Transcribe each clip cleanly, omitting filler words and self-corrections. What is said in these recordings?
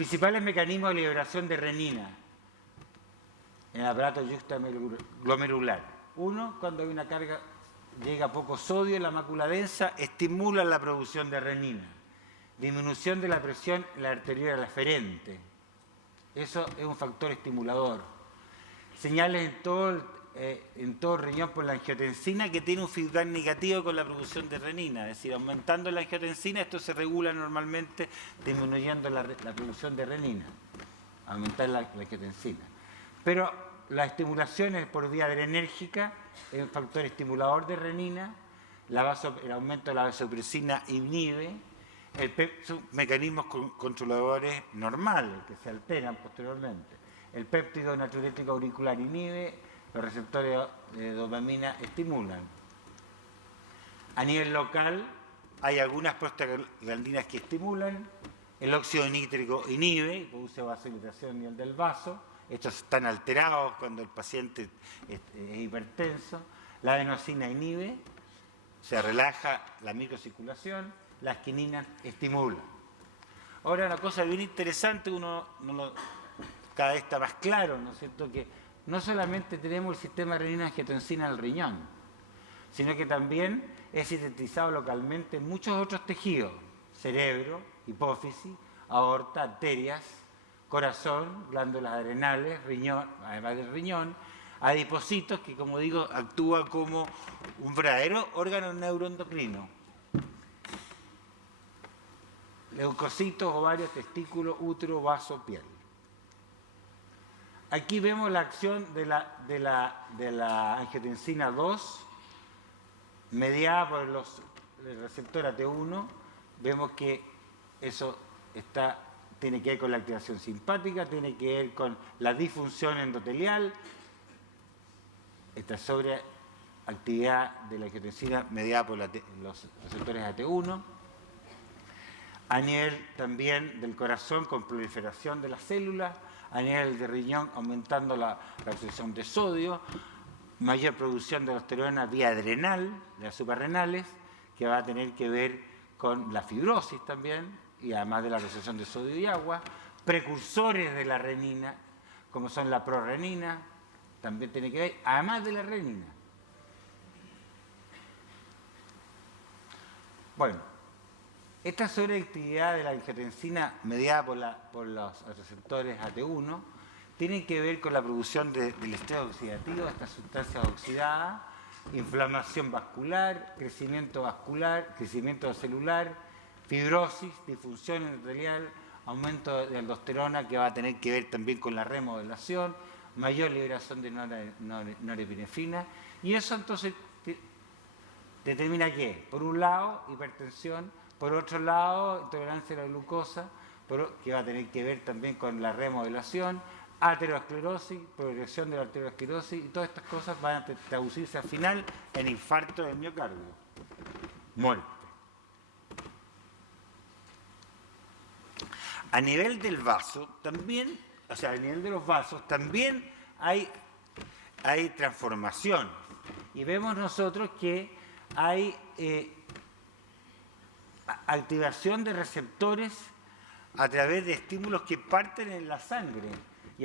principales mecanismos de liberación de renina en el aparato yuxtaglomerular. Uno, cuando hay una carga, llega poco sodio en la mácula densa, estimula la producción de renina. Disminución de la presión en la arteriola aferente. Eso es un factor estimulador. Señales en todo el riñón por la angiotensina, que tiene un feedback negativo con la producción de renina. Es decir, aumentando la angiotensina, esto se regula normalmente disminuyendo la producción de renina. Aumentar la angiotensina. Pero la estimulación es por vía adrenérgica, es un factor estimulador de renina. El aumento de la vasopresina inhibe. Son mecanismos controladores normales que se alteran posteriormente. El péptido natriurético auricular inhibe, los receptores de dopamina estimulan. A nivel local hay algunas prostaglandinas que estimulan, el óxido nítrico inhibe, produce vasodilatación a nivel del vaso, estos están alterados cuando el paciente es hipertenso, la adenosina inhibe, se relaja la microcirculación, las quininas estimulan. Ahora, una cosa bien interesante, cada vez está más claro, ¿no es cierto?, que no solamente tenemos el sistema renina-angiotensina en el riñón, sino que también es sintetizado localmente en muchos otros tejidos: cerebro, hipófisis, aorta, arterias, corazón, glándulas adrenales, riñón, además del riñón, adipocitos, que, como digo, actúa como un verdadero órgano neuroendocrino. Leucocitos, ovarios, testículos, útero, vaso, piel. Aquí vemos la acción de la angiotensina 2, mediada por el receptor AT1. Vemos que eso tiene que ver con la activación simpática, tiene que ver con la disfunción endotelial, esta sobreactividad de la angiotensina mediada por los receptores AT1. A nivel también del corazón, con proliferación de las células, a nivel de riñón, aumentando la absorción de sodio, mayor producción de aldosterona vía adrenal, de las suprarrenales, que va a tener que ver con la fibrosis también, y además de la absorción de sodio y agua, precursores de la renina, como son la prorenina, también tiene que ver, además de la renina. Bueno, esta sobreactividad de la angiotensina mediada por los receptores AT1 tiene que ver con la producción del estrés oxidativo, de estas sustancias oxidadas, inflamación vascular, crecimiento celular, fibrosis, disfunción endotelial, aumento de aldosterona, que va a tener que ver también con la remodelación, mayor liberación de norepinefrina, y eso entonces determina ¿qué? Por un lado, hipertensión, por otro lado, intolerancia a la glucosa, que va a tener que ver también con la remodelación, aterosclerosis, progresión de la aterosclerosis, y todas estas cosas van a traducirse al final en infarto del miocardio, muerte. A nivel del vaso también, o sea, a nivel de los vasos también hay transformación, y vemos nosotros que hay activación de receptores a través de estímulos que parten en la sangre y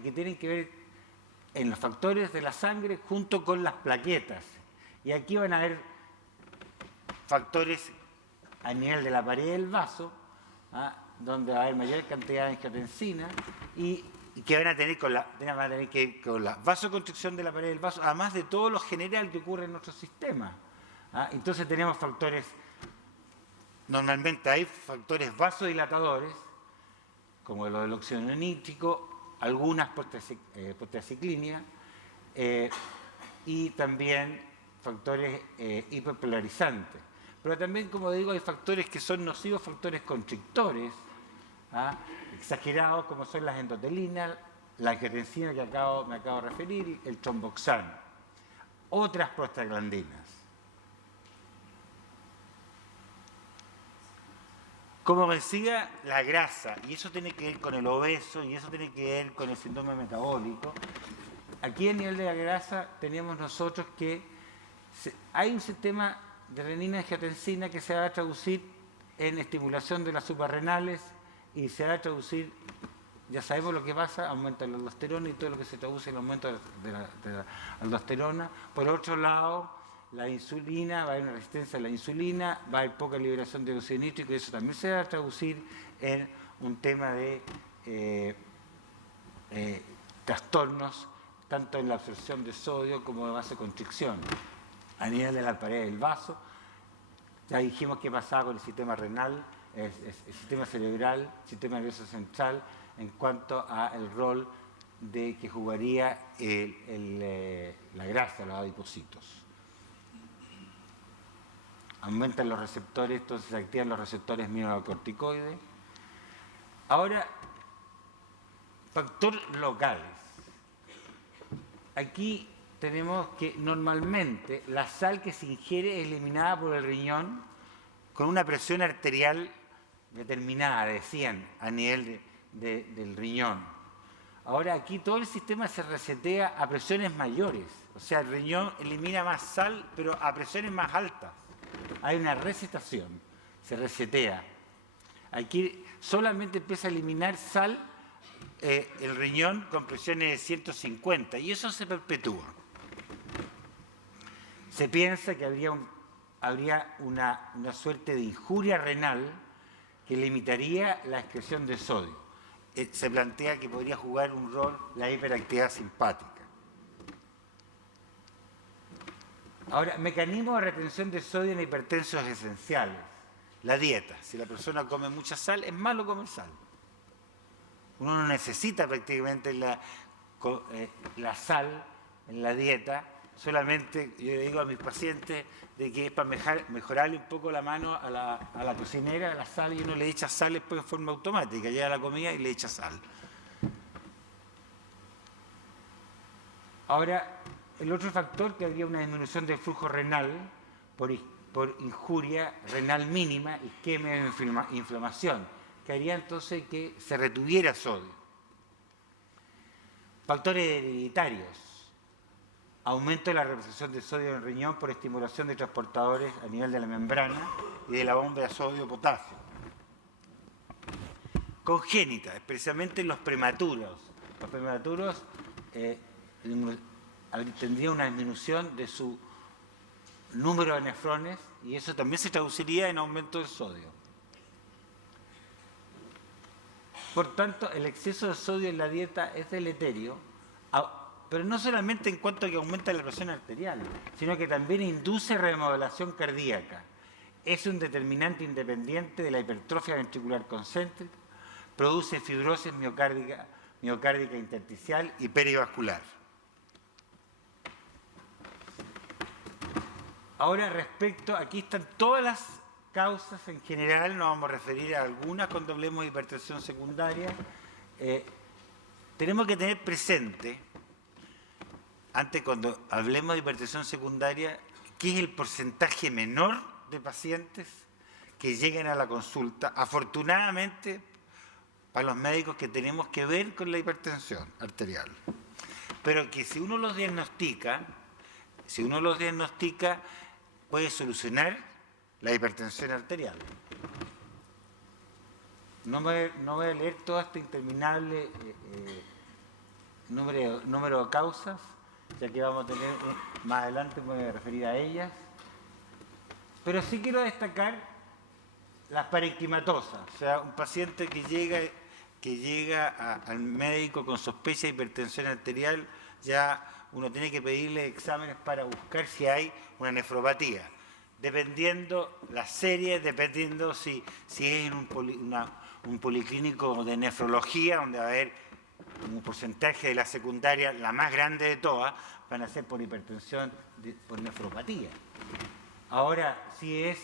que tienen que ver en los factores de la sangre junto con las plaquetas. Y aquí van a haber factores a nivel de la pared del vaso, donde va a haber mayor cantidad de angiotensina y que van a tener que ver con la vasoconstricción de la pared del vaso, además de todo lo general que ocurre en nuestro sistema. Entonces tenemos factores, normalmente hay factores vasodilatadores, como lo del óxido nítrico, algunas proteaciclinas, y también factores hiperpolarizantes. Pero también, como digo, hay factores que son nocivos, factores constrictores, exagerados, como son las endotelinas, la angiotensina que me acabo de referir, el tromboxano. Otras prostaglandinas. Como decía, la grasa, y eso tiene que ver con el obeso, y eso tiene que ver con el síndrome metabólico. Aquí a nivel de la grasa tenemos nosotros que hay un sistema de renina-angiotensina que se va a traducir en estimulación de las suprarrenales y se va a traducir, ya sabemos lo que pasa, aumenta la aldosterona y todo lo que se traduce en el aumento de la aldosterona. Por otro lado, la insulina, va a haber una resistencia a la insulina, va a haber poca liberación de óxido nítrico y eso también se va a traducir en un tema de trastornos, tanto en la absorción de sodio como de vasoconstricción. A nivel de la pared del vaso, ya dijimos qué pasaba con el sistema renal, el sistema cerebral, el sistema nervioso central, en cuanto al rol de que jugaría la grasa, los adipocitos. Aumentan los receptores, entonces se activan los receptores mineralocorticoides. Ahora, factores locales. Aquí tenemos que normalmente la sal que se ingiere es eliminada por el riñón con una presión arterial determinada de 100 a nivel del riñón. Ahora aquí todo el sistema se resetea a presiones mayores, o sea, el riñón elimina más sal, pero a presiones más altas. Hay una resetación, se resetea. Aquí solamente empieza a eliminar sal el riñón con presiones de 150 y eso se perpetúa. Se piensa que habría una suerte de injuria renal que limitaría la excreción de sodio. Se plantea que podría jugar un rol la hiperactividad simpática. Ahora, mecanismos de retención de sodio en hipertensos esenciales. La dieta. Si la persona come mucha sal, es malo comer sal. Uno no necesita prácticamente la sal en la dieta. Solamente yo le digo a mis pacientes de que es para mejorarle un poco la mano a la cocinera, la sal, y uno le echa sal después de forma automática, llega a la comida y le echa sal. Ahora, el otro factor que habría una disminución del flujo renal por injuria renal mínima, isquemia e inflamación, que haría entonces que se retuviera sodio. Factores hereditarios. Aumento de la reposición de sodio en el riñón por estimulación de transportadores a nivel de la membrana y de la bomba de sodio-potasio. Congénita, especialmente en los prematuros. Los prematuros tendrían una disminución de su número de nefrones y eso también se traduciría en aumento del sodio. Por tanto, el exceso de sodio en la dieta es deleterio, pero no solamente en cuanto a que aumenta la presión arterial, sino que también induce remodelación cardíaca. Es un determinante independiente de la hipertrofia ventricular concéntrica, produce fibrosis miocárdica intersticial y perivascular. Ahora, aquí están todas las causas en general, nos vamos a referir a algunas cuando hablemos de hipertensión secundaria. Tenemos que tener presente, antes cuando hablemos de hipertensión secundaria, que es el porcentaje menor de pacientes que lleguen a la consulta, afortunadamente para los médicos que tenemos que ver con la hipertensión arterial. Pero que si uno los diagnostica, puede solucionar la hipertensión arterial. No voy a leer todo este interminable número de causas, ya que vamos a tener más adelante, me voy a referir a ellas. Pero sí quiero destacar las parenquimatosas, o sea, un paciente que llega al médico con sospecha de hipertensión arterial, ya uno tiene que pedirle exámenes para buscar si hay una nefropatía. Dependiendo la serie, dependiendo si es en un policlínico de nefrología, donde va a haber un porcentaje de la secundaria, la más grande de todas, van a ser por hipertensión, por nefropatía. Ahora, si es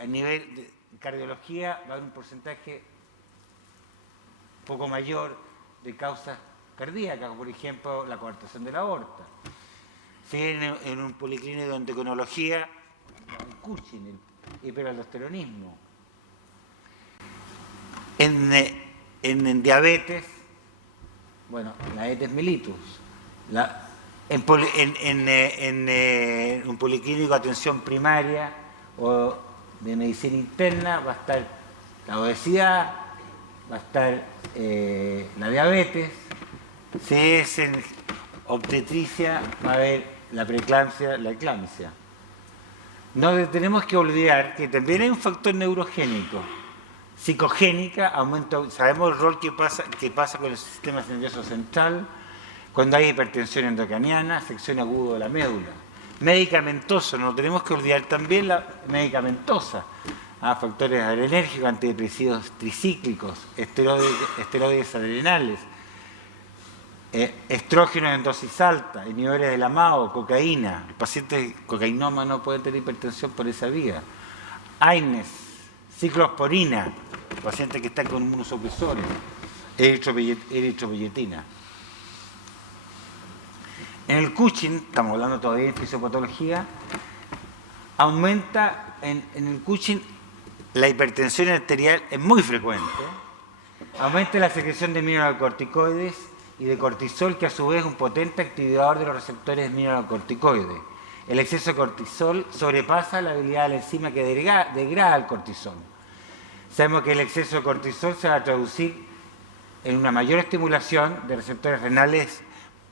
a nivel de cardiología, va a haber un porcentaje un poco mayor de causas cardíacas, por ejemplo, la coartación de la aorta. Si es en un policlínico de endocrinología, el Cushing, el hiperaldosteronismo. En diabetes, bueno, la diabetes mellitus. En un policlínico de atención primaria o de medicina interna va a estar la obesidad, va a estar la diabetes. Si es en obstetricia, va a haber la preeclampsia, la eclampsia. No tenemos que olvidar que también hay un factor neurogénico. Psicogénica, aumento, sabemos el rol que pasa con el sistema nervioso central, cuando hay hipertensión endocraniana, afección aguda de la médula. Medicamentoso, no tenemos que olvidar también la medicamentosa. Factores adrenérgicos, antidepresivos tricíclicos, esteroides adrenales, estrógenos en dosis alta, inhibidores de la MAO, cocaína. El paciente cocainómano puede tener hipertensión por esa vía. AINES, ciclosporina, pacientes que están con inmunosupresores, eritropoyetina. En el Cushing, estamos hablando todavía de fisiopatología, aumenta en el Cushing la hipertensión arterial, es muy frecuente, aumenta la secreción de mineralocorticoides y de cortisol, que a su vez es un potente activador de los receptores mineralocorticoides. El exceso de cortisol sobrepasa la habilidad de la enzima que degrada el cortisol. Sabemos que el exceso de cortisol se va a traducir en una mayor estimulación de receptores renales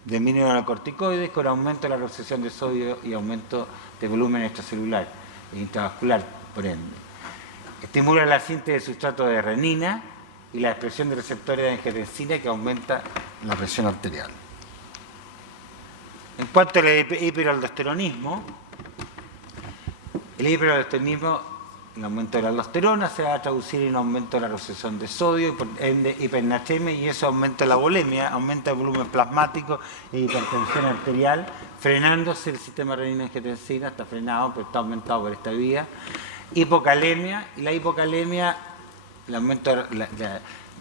de mineralocorticoides, con aumento de la absorción de sodio y aumento de volumen extracelular e intravascular, por ende. Estimula la síntesis de sustrato de renina y la expresión de receptores de angiotensina, que aumenta la presión arterial. En cuanto al hiperaldosteronismo, el aumento de la aldosterona se va a traducir en aumento de la absorción de sodio, en hipernatremia, y eso aumenta la volemia, aumenta el volumen plasmático e hipertensión arterial, frenándose el sistema renina-angiotensina, está frenado, pero está aumentado por esta vía. Hipocalemia, y la hipocalemia, el aumento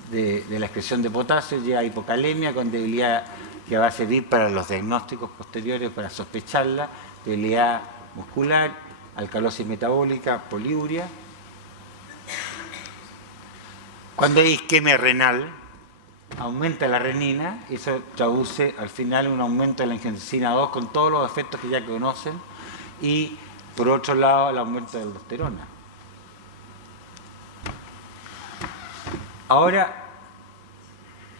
de la excreción de potasio lleva a hipocalemia con debilidad, que va a servir para los diagnósticos posteriores, para sospecharla, debilidad muscular, alcalosis metabólica, poliuria. Cuando hay isquemia renal, aumenta la renina, y eso traduce al final un aumento de la angiotensina 2 con todos los efectos que ya conocen, y por otro lado el aumento de la aldosterona. Ahora,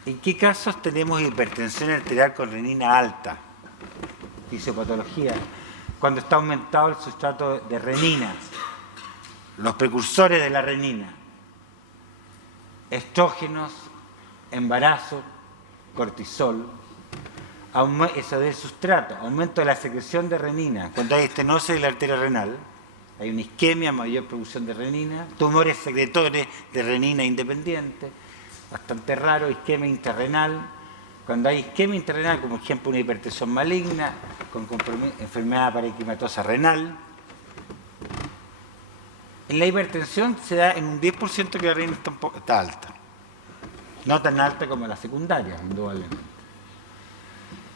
¿en qué casos tenemos hipertensión arterial con renina alta? Fisiopatología. Cuando está aumentado el sustrato de renina, los precursores de la renina, estrógenos, embarazo, cortisol, eso del sustrato, aumento de la secreción de renina. Cuando hay estenosis de la arteria renal, hay una isquemia, mayor producción de renina, tumores secretores de renina independiente, bastante raro, isquemia intrarrenal. Cuando hay isquemia intrarrenal, como ejemplo una hipertensión maligna, con enfermedad parenquimatosa renal. En la hipertensión se da en un 10% que la renina está alta. No tan alta como la secundaria, indudablemente.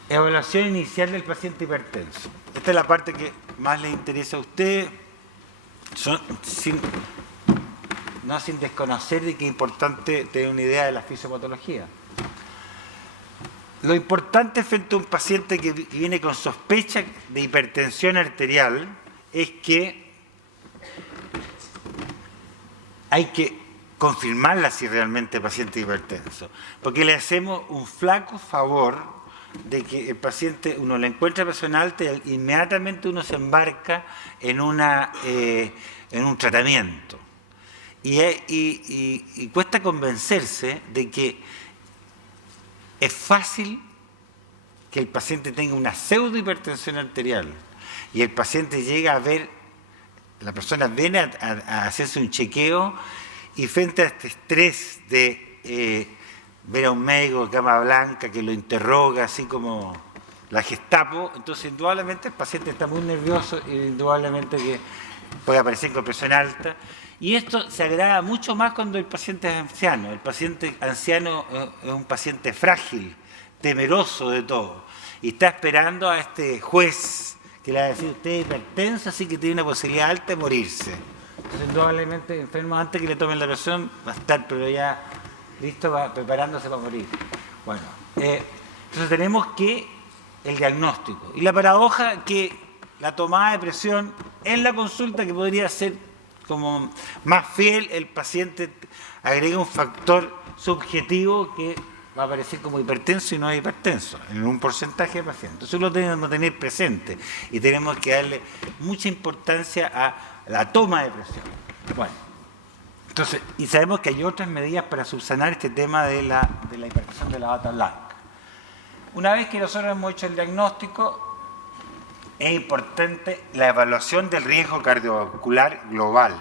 Evaluación inicial del paciente hipertenso. Esta es la parte que más le interesa a usted, sin desconocer de que es importante tener una idea de la fisiopatología. Lo importante frente a un paciente que viene con sospecha de hipertensión arterial es que hay que confirmarla si realmente el paciente es hipertenso, porque le hacemos un flaco favor de que el paciente, uno le encuentra presión alta y inmediatamente uno se embarca en un tratamiento. Y cuesta convencerse de que es fácil que el paciente tenga una pseudohipertensión arterial y el paciente llega a ver, la persona viene a hacerse un chequeo, y frente a este estrés de ver a un médico de cama blanca que lo interroga así como la Gestapo, entonces indudablemente el paciente está muy nervioso y indudablemente que puede aparecer con presión alta. Y esto se agrava mucho más cuando el paciente es anciano. El paciente anciano es un paciente frágil, temeroso de todo, y está esperando a este juez que le va a decir: usted es hipertenso, así que tiene una posibilidad alta de morirse. Entonces, indudablemente, enfermo antes que le tomen la presión va a estar, pero ya listo, va preparándose para morir. Bueno, entonces tenemos que el diagnóstico. Y la paradoja que la tomada de presión en la consulta, que podría ser como más fiel, el paciente agrega un factor subjetivo que va a aparecer como hipertenso y no es hipertenso, en un porcentaje de pacientes. Eso lo tenemos que tener presente y tenemos que darle mucha importancia a la toma de presión. Bueno, entonces, y sabemos que hay otras medidas para subsanar este tema de la hipertensión de la bata blanca. Una vez que nosotros hemos hecho el diagnóstico, es importante la evaluación del riesgo cardiovascular global.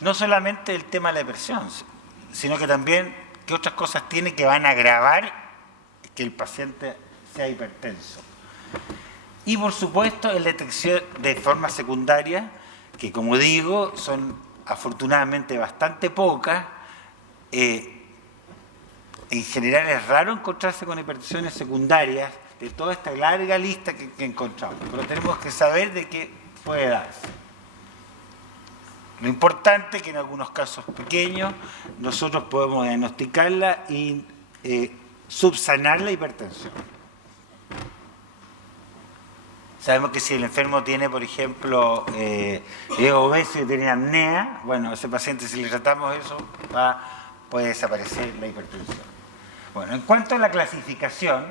No solamente el tema de la hipertensión, sino que también qué otras cosas tiene que van a agravar que el paciente sea hipertenso. Y por supuesto, la detección de formas secundarias, que como digo, son afortunadamente bastante pocas. En general es raro encontrarse con hipertensiones secundarias de toda esta larga lista que encontramos, pero tenemos que saber de qué puede darse. Lo importante es que en algunos casos pequeños nosotros podemos diagnosticarla y subsanar la hipertensión. Sabemos que si el enfermo tiene, por ejemplo, es obeso y tiene apnea, bueno, a ese paciente si le tratamos eso, puede desaparecer la hipertensión. Bueno, en cuanto a la clasificación,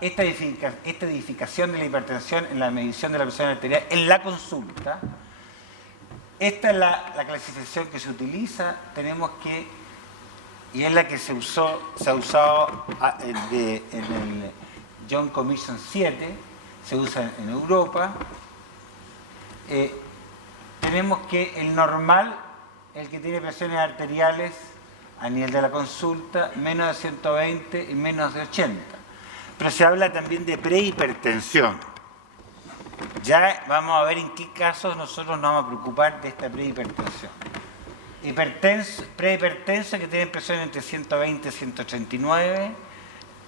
esta edificación de la hipertensión en la medición de la presión arterial en la consulta, esta es la clasificación que se utiliza, tenemos que, y es la que se ha usado en el Joint Commission 7, se usa en Europa. Tenemos que el normal, el que tiene presiones arteriales a nivel de la consulta, menos de 120 y menos de 80. Pero se habla también de prehipertensión. Ya vamos a ver en qué casos nosotros nos vamos a preocupar de esta prehipertensión. Prehipertenso que tiene presión entre 120 y 139,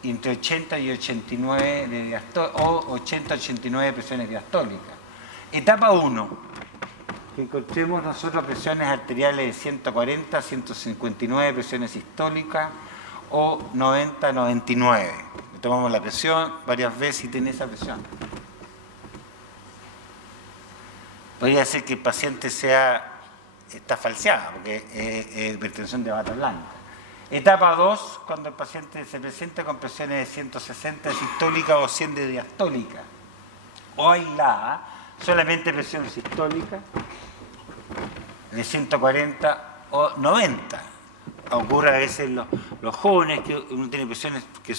y entre 80 y 89 o 80 y 89 presiones diastólicas. Etapa 1, que encontremos nosotros presiones arteriales de 140 a 159 presiones sistólicas o 90 a 99. Tomamos la presión varias veces y tiene esa presión. Podría ser que el paciente está falseada, porque es hipertensión de bata blanca. Etapa 2, cuando el paciente se presenta con presiones de 160 de sistólica o 100 de diastólica, o aislada, solamente presión sistólica de 140 o 90. Ocurre a veces en los jóvenes que uno tiene presiones que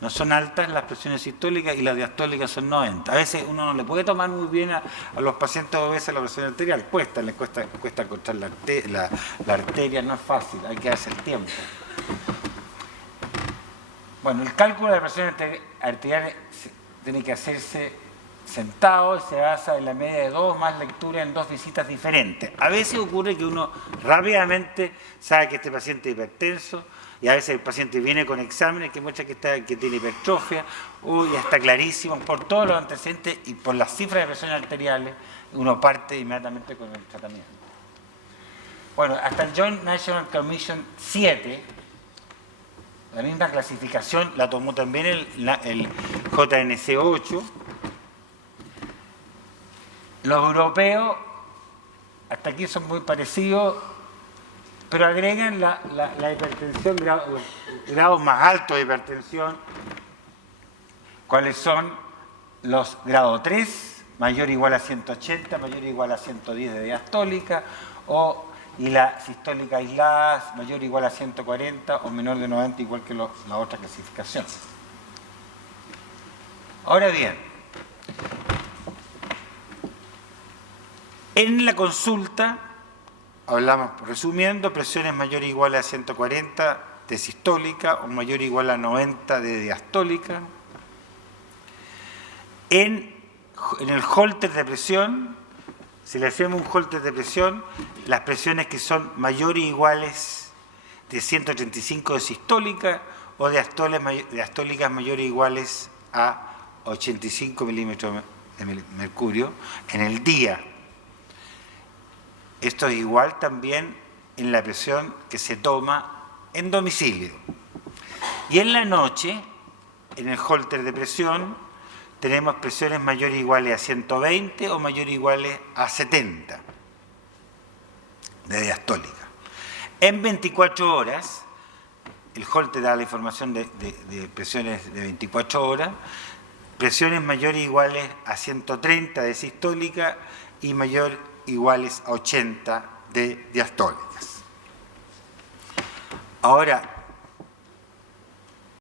no son altas, las presiones sistólicas, y las diastólicas son 90. A veces uno no le puede tomar muy bien a los pacientes obesos la presión arterial, les cuesta encontrar la arteria, no es fácil, hay que hacer tiempo. Bueno, el cálculo de la presión arterial tiene que hacerse sentado y se basa en la media de 2 más lecturas en 2 visitas diferentes. A veces ocurre que uno rápidamente sabe que este paciente es hipertenso, y a veces el paciente viene con exámenes que muestran que tiene hipertrofia, o ya está clarísimo por todos los antecedentes y por las cifras de presiones arteriales, uno parte inmediatamente con el tratamiento. Bueno, hasta el Joint National Commission 7, la misma clasificación la tomó también el JNC 8. Los europeos, hasta aquí son muy parecidos, pero agregan la hipertensión, grados más altos de hipertensión, cuáles son los grado 3, mayor o igual a 180, mayor o igual a 110 de diastólica, y la sistólica aislada, mayor o igual a 140 o menor de 90, igual que la otra clasificación. Ahora bien, en la consulta, hablamos, resumiendo, presiones mayor o igual a 140 de sistólica o mayor o igual a 90 de diastólica. En el holter de presión, si le hacemos un holter de presión, las presiones que son mayores o iguales de 135 de sistólica o diastólicas mayores o iguales a 85 milímetros de mercurio en el día. Esto es igual también en la presión que se toma en domicilio. Y en la noche, en el holter de presión, tenemos presiones mayores o iguales a 120 o mayores o iguales a 70 de diastólica. En 24 horas, el Hall te da la información de presiones de 24 horas, presiones mayores o iguales a 130 de sistólica y mayor o iguales a 80 de diastólicas. Ahora,